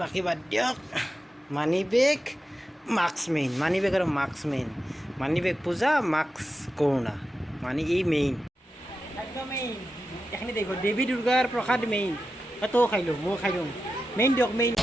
বাকী বাদ দিয়ক মানি বেগ মাস্ক মেইন মানি বেগ আৰু মাস্ক মেইন মানি বেগ পূজা মাস্ক কৰোণা মানে এই মেইন একদম মেইন এইখিনি দেখো দেৱী দুৰ্গাৰ প্ৰসাদ মেইন তও খাই লওঁ ময়ো খাই লওঁ মেইন দিয়ক মেইন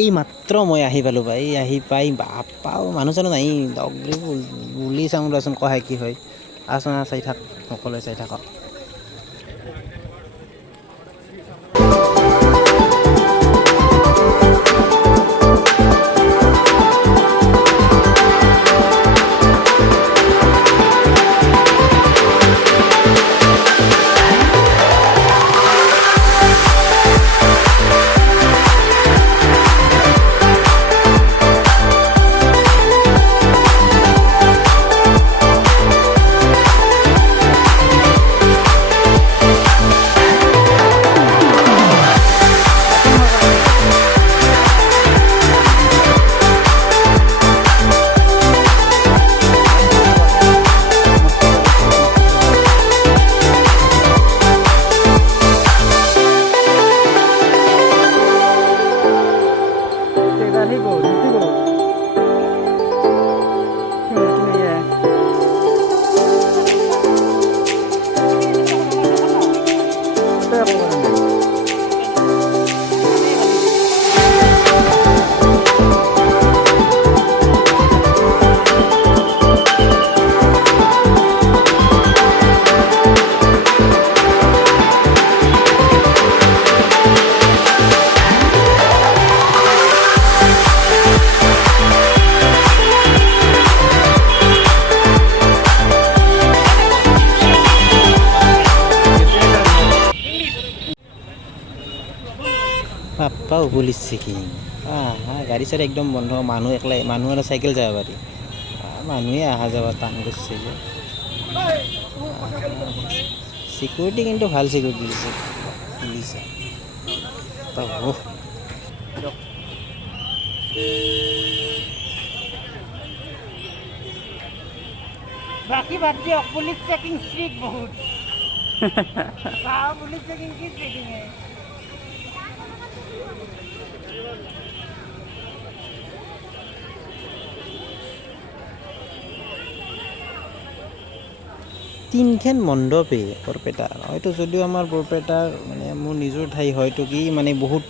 এই মাত্ৰ মই আহি পালোঁ বা এই আহি পাই বাপাও মানুহ চানুহ নাই দগৰি বুলি চাওঁ ৰচোন কহাই কি হয় আচনা চাই থাক সকলোৱে চাই থাকক বাপ্পাও পুলিচ চেকিং গাড়ী চাড়ী একদম বন্ধ মানুহ একলাই মানুহ আৰু চাইকেল যাব পাৰি মানুহে অহা যোৱা টান কৰিছে যে চিকিউৰিটি কিন্তু ভাল চিকিউৰিটি দিছে পুলিচে বাকী বাদ দিয়ক পুলিচ চেকিং ষ্ট্ৰিক্ট বহুত পুলিচ চেকিং কি চেকিং হে 3খন মণ্ডপে বৰপেটাৰ হয়তো যদিও আমাৰ বৰপেটাৰ মানে মোৰ নিজৰ ঠাই হয়তো কি মানে বহুত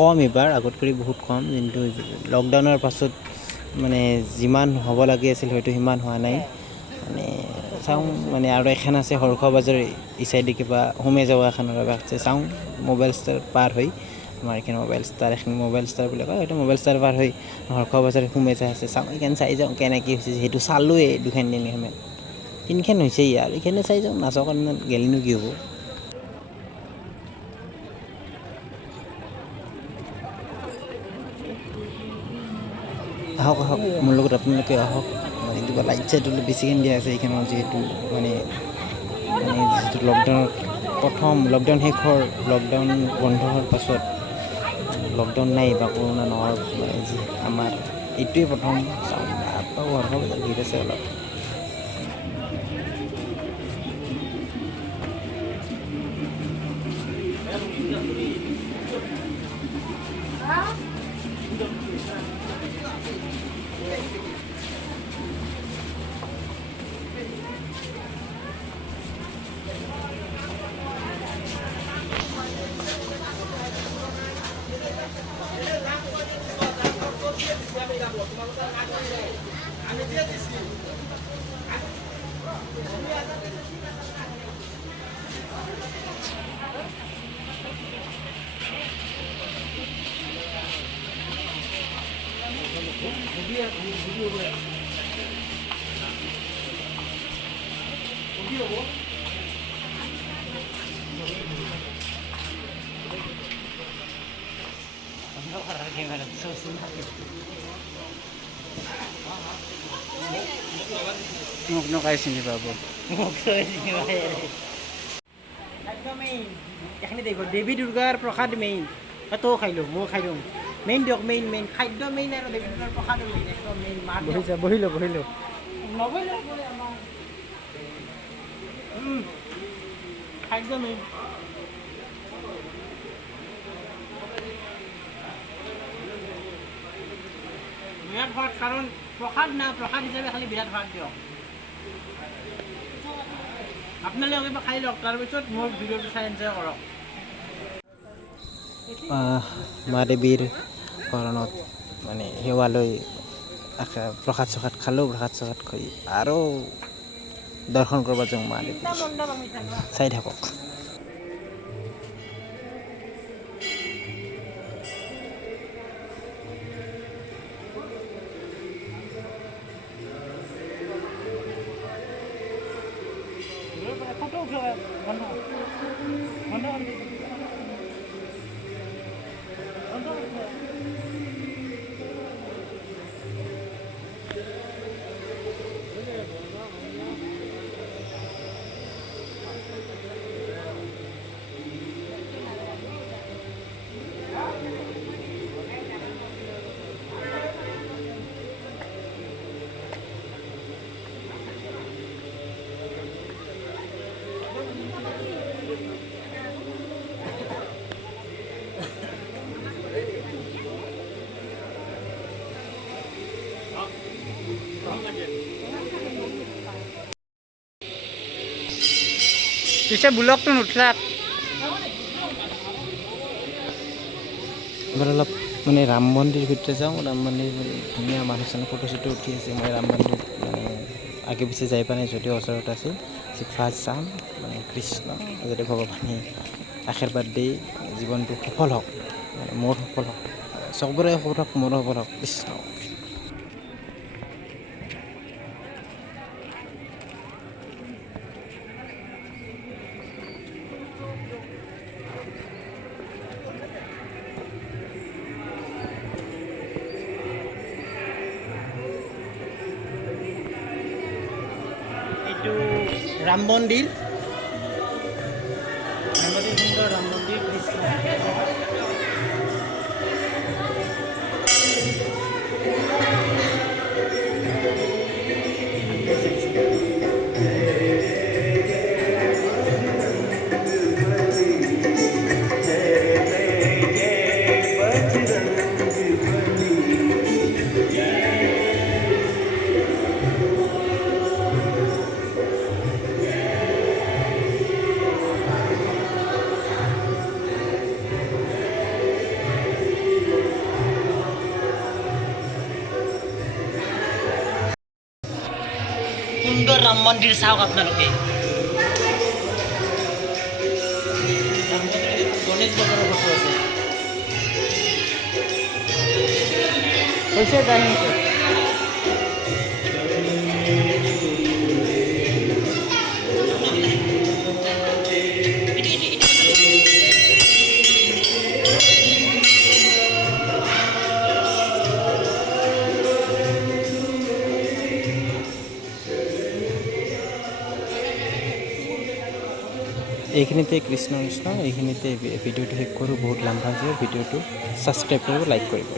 কম এইবাৰ আগত কৰি বহুত কম কিন্তু লকডাউনৰ পাছত মানে যিমান হ'ব লাগি আছিল হয়তো সিমান হোৱা নাই মানে চাওঁ মানে আৰু এখন আছে হৰ্ষ বাজাৰ এই চাইডে কিবা সোমাই যাব এখনৰ আছে চাওঁ মোবাইল ষ্টাৰ পাৰ হৈ আমাৰ এইখন মোবাইল ষ্টাৰ বুলি কয় হয়তো মোবাইল ষ্টাৰ পাৰ হৈ হৰ্ষ বাজাৰ সোমাই যাই আছে চাওঁ এইখন চাই যাওঁ কেনেকৈ হৈছে সেইটো চালোঁৱেই দুখন দিন সময় 3খন হৈছে আৰু এইখানে চাই যাওঁ নাচৰ কাৰণে গেলিনো কি হ'ব আহক আহক মোৰ লগত আপোনালোকে আহক মানে কিবা লাইট চাইট অলপ বেছিকৈ দিয়া আছে এইখনৰ যিহেতু মানে যিটো লকডাউন শেষ হ'ল লকডাউন বন্ধ হোৱাৰ পাছত লকডাউন নাই বা কৰোণা নোহোৱাৰ মানে যি আমাৰ এইটোৱে প্ৰথম চাওঁ ভিৰ আছে অলপ মোক নকাই চিনি পাব একদম মেইন এইখিনি দেখো দেৱী দুৰ্গাৰ প্ৰসাদ মেইন তও খাই লওঁ ময়ো খাই লওঁ মেইন দিয়ক মেইন খাদ্য মেইন আৰু দেৱীৰ প্ৰসাদো মেইন একদম মেইন মাৰ বহিলো নবহিলে আমাৰ খাদ্য মেইন বিৰাট সোৱাদ কাৰণ প্ৰসাদ না প্ৰসাদ হিচাপে খালি বিৰাট সোৱাদ দিয়ক আপোনালোকে কিবা খাই লওক তাৰপিছত মোৰ ভিডিঅ'টো চাই এনজয় কৰক মা দেৱীৰ শৰণত মানে সেৱা লৈ প্ৰসাদ চসাদ খালোঁ প্ৰসাদ চসাদ খাই আৰু দৰ্শন কৰিব যাওঁ মা দেৱী চাই থাকক পিছে ব্লগটো নুঠলাক এবাৰ অলপ মানে ৰাম মন্দিৰ ভিতৰত যাওঁ ৰাম মন্দিৰ ধুনীয়া মানুহ চানুহ ফটো চটো উঠি আছে মই ৰাম মন্দিৰ মানে আগে পিছে যাই পোৱা নাই যদিও ওচৰত আছিল ফাৰ্ষ্ট চাম মানে কৃষ্ণ যাতে ভগৱানে আশীৰ্বাদ দি জীৱনটো সফল হওক মানে মোৰ সফল হওক চবৰে সফল হওক মোৰো সফল হওক কৃষ্ণ ৰাম মন্দিৰ সুন্দৰ ৰাম মন্দিৰ কৃষ্ণ সুন্দৰ ৰাম মন্দিৰ চাওক আপোনালোকে গণেশ বাবাৰ ফটো আছে হৈছে কাহিনীটো এইখিনিতে কৃষ্ণ এইখিনিতে ভিডিঅ'টো শেষ কৰোঁ বহুত লম্বা হৈছে ভিডিঅ'টো ছাবস্ক্ৰাইব কৰিব লাইক কৰিব